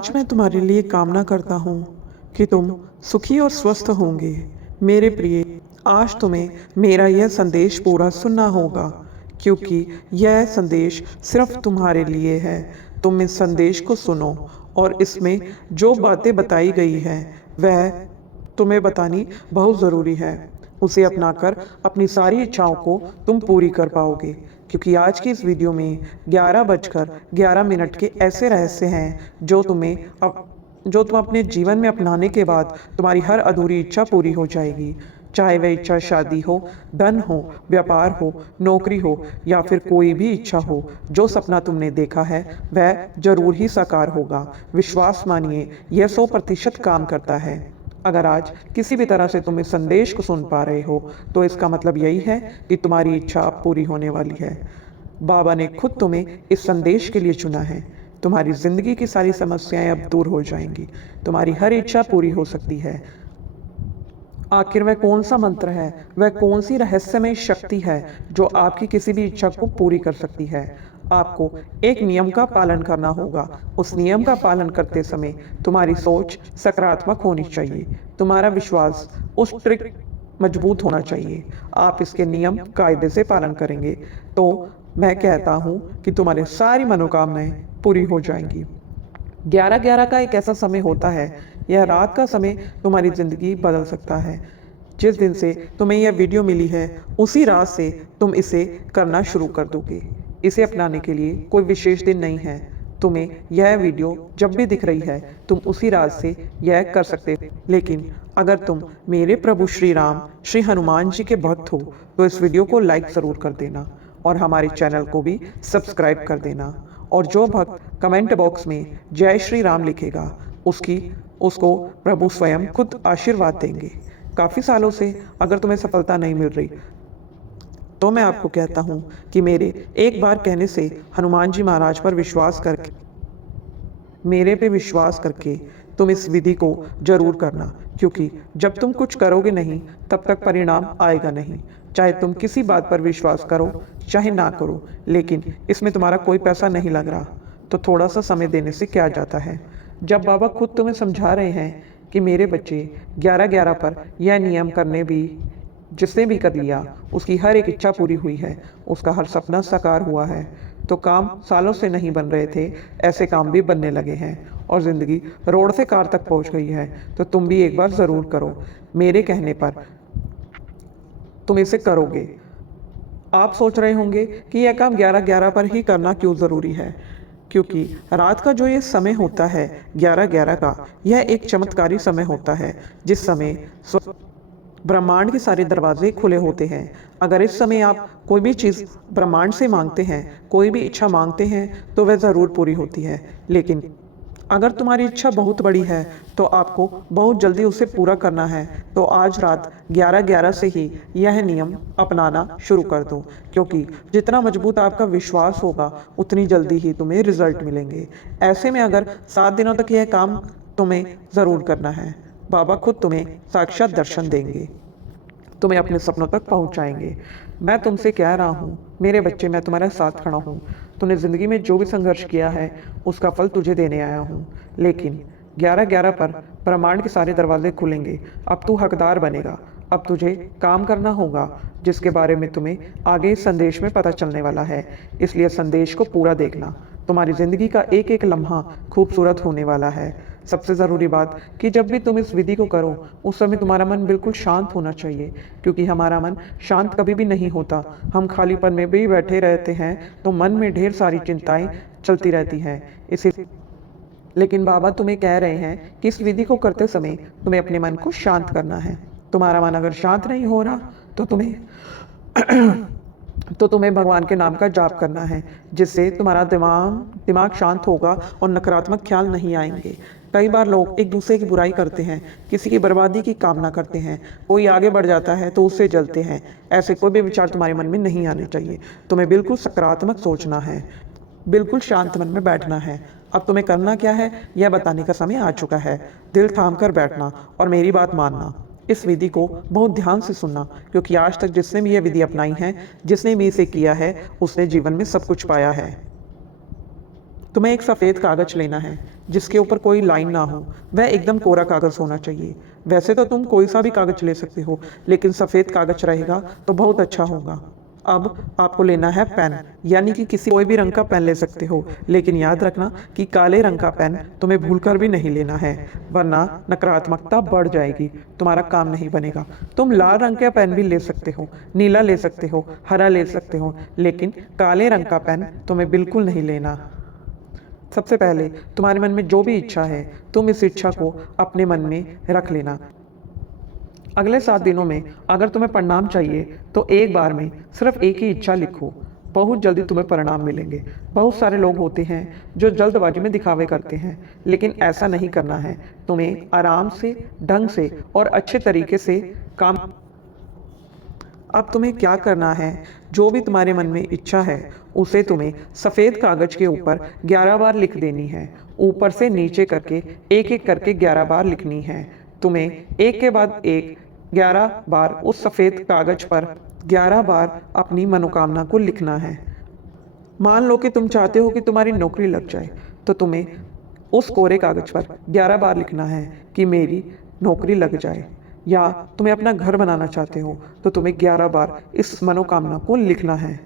आज मैं तुम्हारे लिए कामना करता हूँ कि तुम सुखी और स्वस्थ होंगे। मेरे प्रिय, आज तुम्हें मेरा यह संदेश पूरा सुनना होगा, क्योंकि यह संदेश सिर्फ तुम्हारे लिए है। तुम इस संदेश को सुनो और इसमें जो बातें बताई गई हैं वह तुम्हें बतानी बहुत ज़रूरी है। उसे अपनाकर अपनी सारी इच्छाओं को तुम पूरी कर पाओगे, क्योंकि आज की इस वीडियो में 11:11 के ऐसे रहस्य हैं जो तुम अपने जीवन में अपनाने के बाद तुम्हारी हर अधूरी इच्छा पूरी हो जाएगी। चाहे वह इच्छा शादी हो, धन हो, व्यापार हो, नौकरी हो या फिर कोई भी इच्छा हो, जो सपना तुमने देखा है वह जरूर ही साकार होगा। विश्वास मानिए, यह 100% काम करता है। अगर आज किसी भी तरह से तुम इस संदेश को सुन पा रहे हो तो इसका मतलब यही है कि तुम्हारी इच्छा अब पूरी होने वाली है। बाबा ने खुद तुम्हें इस संदेश के लिए चुना है। तुम्हारी जिंदगी की सारी समस्याएं अब दूर हो जाएंगी। तुम्हारी हर इच्छा पूरी हो सकती है। आखिर वह कौन सा मंत्र है, वह कौन सी रहस्यमय शक्ति है जो आपकी किसी भी इच्छा को पूरी कर सकती है? आपको एक नियम का पालन करना होगा। उस नियम का पालन करते समय तुम्हारी सोच सकारात्मक होनी चाहिए। तुम्हारा विश्वास उस ट्रिक मजबूत होना चाहिए। आप इसके नियम कायदे से पालन करेंगे तो मैं कहता हूँ कि तुम्हारी सारी मनोकामनाएं पूरी हो जाएंगी। 11:11 का एक ऐसा समय होता है, यह रात का समय तुम्हारी ज़िंदगी बदल सकता है। जिस दिन से तुम्हें यह वीडियो मिली है उसी रात से तुम इसे करना शुरू कर दोगे। इसे अपनाने के लिए कोई विशेष दिन नहीं है। तुम्हें यह वीडियो जब भी दिख रही है तुम उसी रात से यह कर सकते हो। लेकिन अगर तुम मेरे प्रभु श्री राम श्री हनुमान जी के भक्त हो तो इस वीडियो को लाइक ज़रूर कर देना और हमारे चैनल को भी सब्सक्राइब कर देना। और जो भक्त कमेंट बॉक्स में जय श्री राम लिखेगा उसको प्रभु स्वयं खुद आशीर्वाद देंगे। काफ़ी सालों से अगर तुम्हें सफलता नहीं मिल रही तो मैं आपको कहता हूँ कि मेरे एक बार कहने से हनुमान जी महाराज पर विश्वास करके मेरे पे विश्वास करके तुम इस विधि को जरूर करना, क्योंकि जब तुम कुछ करोगे नहीं तब तक परिणाम आएगा नहीं। चाहे तुम किसी बात पर विश्वास करो चाहे ना करो, लेकिन इसमें तुम्हारा कोई पैसा नहीं लग रहा तो थोड़ा सा समय देने से क्या जाता है। जब बाबा खुद तुम्हें समझा रहे हैं कि मेरे बच्चे 11:11 पर यह नियम करने भी जिसने भी कर लिया उसकी हर एक इच्छा पूरी हुई है, उसका हर सपना साकार हुआ है, तो काम सालों से नहीं बन रहे थे ऐसे काम भी बनने लगे हैं और ज़िंदगी रोड से कार तक पहुंच गई है। तो तुम भी एक बार ज़रूर करो। मेरे कहने पर तुम इसे करोगे। आप सोच रहे होंगे कि यह काम 11:11 पर ही करना क्यों ज़रूरी है, क्योंकि रात का जो ये समय होता है 11:11 का, यह एक चमत्कारी समय होता है जिस समय ब्रह्मांड के सारे दरवाजे खुले होते हैं। अगर इस समय आप कोई भी चीज़ ब्रह्मांड से मांगते हैं, कोई भी इच्छा मांगते हैं तो वह ज़रूर पूरी होती है। लेकिन अगर तुम्हारी इच्छा बहुत बड़ी है तो आपको बहुत जल्दी उसे पूरा करना है। तो आज रात 11:11 से ही यह नियम अपनाना शुरू कर दो, क्योंकि जितना मजबूत आपका विश्वास होगा उतनी जल्दी ही तुम्हें रिजल्ट मिलेंगे। ऐसे में अगर 7 दिनों तक यह काम तुम्हें ज़रूर करना है, बाबा खुद तुम्हें साक्षात दर्शन देंगे, तुम्हें अपने सपनों तक पहुंचाएंगे। मैं तुमसे कह रहा हूँ मेरे बच्चे, मैं तुम्हारे साथ खड़ा हूँ। तूने ज़िंदगी में जो भी संघर्ष किया है उसका फल तुझे देने आया हूँ। लेकिन 11:11 पर ब्रह्मांड के सारे दरवाजे खुलेंगे। अब तू हकदार बनेगा। अब तुझे काम करना होगा जिसके बारे में तुम्हें आगे इस संदेश में पता चलने वाला है। इसलिए संदेश को पूरा देखना। तुम्हारी ज़िंदगी का एक एक लम्हा खूबसूरत होने वाला है। सबसे ज़रूरी बात कि जब भी तुम इस विधि को करो उस समय तुम्हारा मन बिल्कुल शांत होना चाहिए, क्योंकि हमारा मन शांत कभी भी नहीं होता। हम खालीपन में भी बैठे रहते हैं तो मन में ढेर सारी चिंताएं चलती रहती हैं। इसी लेकिन बाबा तुम्हें कह रहे हैं कि इस विधि को करते समय तुम्हें अपने मन को शांत करना है। तुम्हारा मन अगर शांत नहीं हो रहा तो तुम्हें भगवान के नाम का जाप करना है, जिससे तुम्हारा दिमाग शांत होगा और नकारात्मक ख्याल नहीं आएंगे। कई बार लोग एक दूसरे की बुराई करते हैं, किसी की बर्बादी की कामना करते हैं, कोई आगे बढ़ जाता है तो उससे जलते हैं। ऐसे कोई भी विचार तुम्हारे मन में नहीं आने चाहिए। तुम्हें बिल्कुल सकारात्मक सोचना है, बिल्कुल शांत मन में बैठना है। अब तुम्हें करना क्या है यह बताने का समय आ चुका है। दिल थाम कर बैठना और मेरी बात मानना। इस विधि को बहुत ध्यान से सुनना, क्योंकि आज तक जिसने भी यह विधि अपनाई है, जिसने भी इसे किया है, उसने जीवन में सब कुछ पाया है। तुम्हें एक सफ़ेद कागज़ लेना है जिसके ऊपर कोई लाइन ना हो। वह एकदम कोरा कागज़ होना चाहिए। वैसे तो तुम कोई सा भी कागज़ ले सकते हो, लेकिन सफ़ेद कागज़ रहेगा तो बहुत अच्छा होगा। अब आपको लेना है पेन, यानी कि किसी कोई भी रंग का पेन ले सकते हो, लेकिन याद रखना कि काले रंग का पेन तुम्हें भूलकर भी नहीं लेना है, वरना नकारात्मकता बढ़ जाएगी, तुम्हारा काम नहीं बनेगा। तुम लाल रंग का पेन भी ले सकते हो, नीला ले सकते हो, हरा ले सकते हो, लेकिन काले रंग का पेन तुम्हें बिल्कुल नहीं लेना। सबसे पहले तुम्हारे मन में जो भी इच्छा है, तुम इस इच्छा को अपने मन में रख लेना। अगले 7 दिनों में अगर तुम्हें परिणाम चाहिए तो एक बार में सिर्फ एक ही इच्छा लिखो। बहुत जल्दी तुम्हें परिणाम मिलेंगे। बहुत सारे लोग होते हैं जो जल्दबाजी में दिखावे करते हैं, लेकिन ऐसा नहीं करना है। तुम्हें आराम से, ढंग से और अच्छे तरीके से काम। अब तुम्हें क्या करना है, जो भी तुम्हारे मन में इच्छा है उसे तुम्हें सफ़ेद कागज़ के ऊपर 11 बार लिख देनी है। ऊपर से नीचे करके एक एक करके 11 बार लिखनी है। तुम्हें एक के बाद एक 11 बार उस सफ़ेद कागज़ पर 11 बार अपनी मनोकामना को लिखना है। मान लो कि तुम चाहते हो कि तुम्हारी नौकरी लग जाए, तो तुम्हें उस कोरे कागज़ पर 11 बार लिखना है कि मेरी नौकरी लग जाए। या तुम्हें अपना घर बनाना चाहते हो तो तुम्हें 11 बार इस मनोकामना को लिखना है।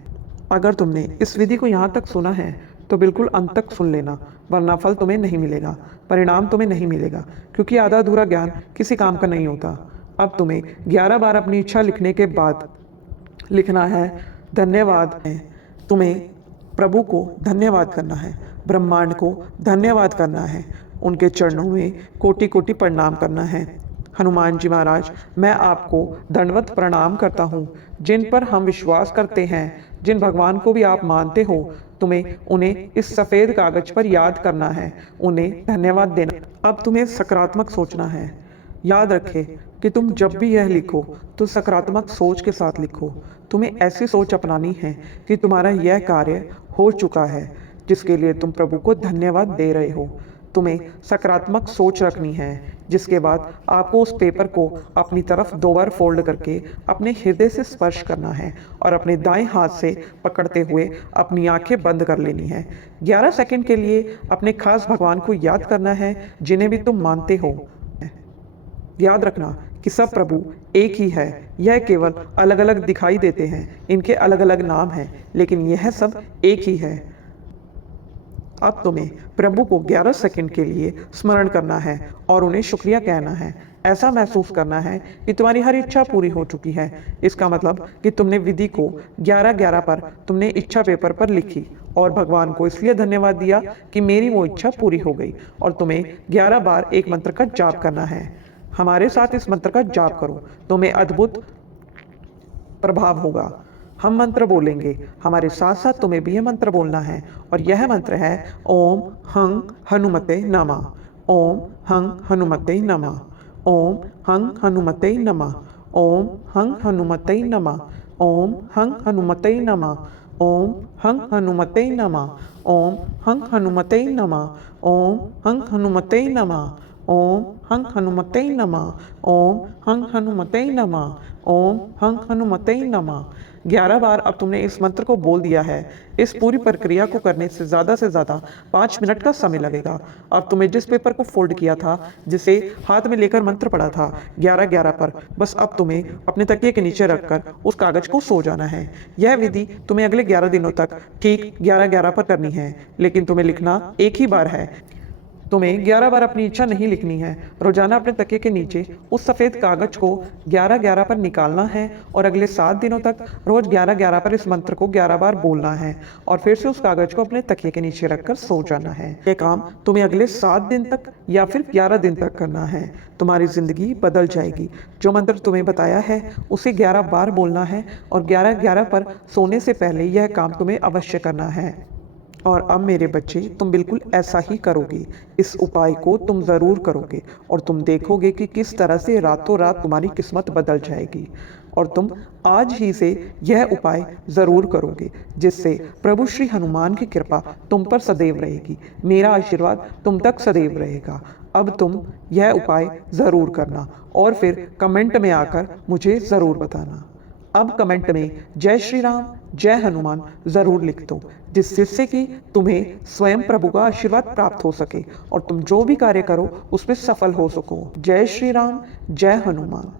अगर तुमने इस विधि को यहाँ तक सुना है तो बिल्कुल अंत तक सुन लेना, वरना फल तुम्हें नहीं मिलेगा, परिणाम तुम्हें नहीं मिलेगा, क्योंकि आधा अधूरा ज्ञान किसी काम का नहीं होता। अब तुम्हें 11 बार अपनी इच्छा लिखने के बाद लिखना है धन्यवाद है। तुम्हें प्रभु को धन्यवाद करना है, ब्रह्मांड को धन्यवाद करना है, उनके चरणों में कोटि कोटि प्रणाम करना है। हनुमान जी महाराज, मैं आपको दंडवत प्रणाम करता हूँ। जिन पर हम विश्वास करते हैं, जिन भगवान को भी आप मानते हो, तुम्हें उन्हें इस सफ़ेद कागज़ पर याद करना है, उन्हें धन्यवाद देना। अब तुम्हें सकारात्मक सोचना है। याद रखें कि तुम जब भी यह लिखो तो सकारात्मक सोच के साथ लिखो। तुम्हें ऐसी सोच अपनानी है कि तुम्हारा यह कार्य हो चुका है, जिसके लिए तुम प्रभु को धन्यवाद दे रहे हो। तुम्हें सकारात्मक सोच रखनी है, जिसके बाद आपको उस पेपर को अपनी तरफ 2 बार फोल्ड करके अपने हृदय से स्पर्श करना है और अपने दाएं हाथ से पकड़ते हुए अपनी आंखें बंद कर लेनी है। 11 सेकंड के लिए अपने खास भगवान को याद करना है, जिन्हें भी तुम मानते हो। याद रखना कि सब प्रभु एक ही है। यह केवल अलग अलग दिखाई देते हैं, इनके अलग अलग नाम हैं, लेकिन यह सब एक ही है। अब तुम्हें प्रभु को 11 सेकंड के लिए स्मरण करना है और उन्हें शुक्रिया कहना है। ऐसा महसूस करना है कि तुम्हारी हर इच्छा पूरी हो चुकी है। इसका मतलब कि तुमने विधि को 11-11 पर तुमने इच्छा पेपर पर लिखी और भगवान को इसलिए धन्यवाद दिया कि मेरी वो इच्छा पूरी हो गई। और तुम्हें 11 बार एक मंत्र का जाप करना है। हमारे साथ इस मंत्र का जाप करो, तुम्हें अद्भुत प्रभाव होगा। हम मंत्र बोलेंगे, हमारे साथ साथ तुम्हें भी यह मंत्र बोलना है। और यह मंत्र है ओम हं हनुमते नमः। ओम हं हनुमते नमः। ओम हं हनुमते नमः। ओम हं हनुमते नमः। ओम हं हनुमते नमः। ओम हं हनुमते नमः। ओम हं हनुमते नमः। ओम हं हनुमते नमः। ओम हं हनुमते नमः। ओम हं हनुमते नमः। ओम हं हनुमते नमः। 11 बार अब तुमने इस मंत्र को बोल दिया है। इस पूरी प्रक्रिया को करने से ज़्यादा 5 मिनट का समय लगेगा। अब तुमने जिस पेपर को फोल्ड किया था, जिसे हाथ में लेकर मंत्र पढ़ा था 11-11 पर, बस अब तुम्हें अपने तकिए के नीचे रखकर उस कागज को सो जाना है। यह विधि तुम्हें अगले 11 दिनों तक ठीक 11-11 पर करनी है, लेकिन तुम्हें लिखना एक ही बार है। तुम्हें 11 बार अपनी इच्छा नहीं लिखनी है। रोजाना अपने तकिए के नीचे उस सफ़ेद कागज को 11-11 पर निकालना है और अगले 7 दिनों तक रोज 11-11 पर इस मंत्र को 11 बार बोलना है और फिर से उस कागज को अपने तकिए के नीचे रखकर सो जाना है। यह काम तुम्हें अगले 7 दिन तक या फिर 11 दिन तक करना है। तुम्हारी जिंदगी बदल जाएगी। जो मंत्र तुम्हें बताया है उसे 11 बार बोलना है और 11-11 पर सोने से पहले यह काम तुम्हें अवश्य करना है। और अब मेरे बच्चे, तुम बिल्कुल ऐसा ही करोगे। इस उपाय को तुम ज़रूर करोगे और तुम देखोगे कि किस तरह से रातों रात तुम्हारी किस्मत बदल जाएगी। और तुम आज ही से यह उपाय ज़रूर करोगे, जिससे प्रभु श्री हनुमान की कृपा तुम पर सदैव रहेगी। मेरा आशीर्वाद तुम तक सदैव रहेगा। अब तुम यह उपाय ज़रूर करना और फिर कमेंट में आकर मुझे ज़रूर बताना। अब कमेंट में जय श्री राम, जय हनुमान ज़रूर लिख दो, जिससे कि तुम्हें स्वयं प्रभु का आशीर्वाद प्राप्त हो सके और तुम जो भी कार्य करो उसमें सफल हो सको। जय श्री राम, जय हनुमान।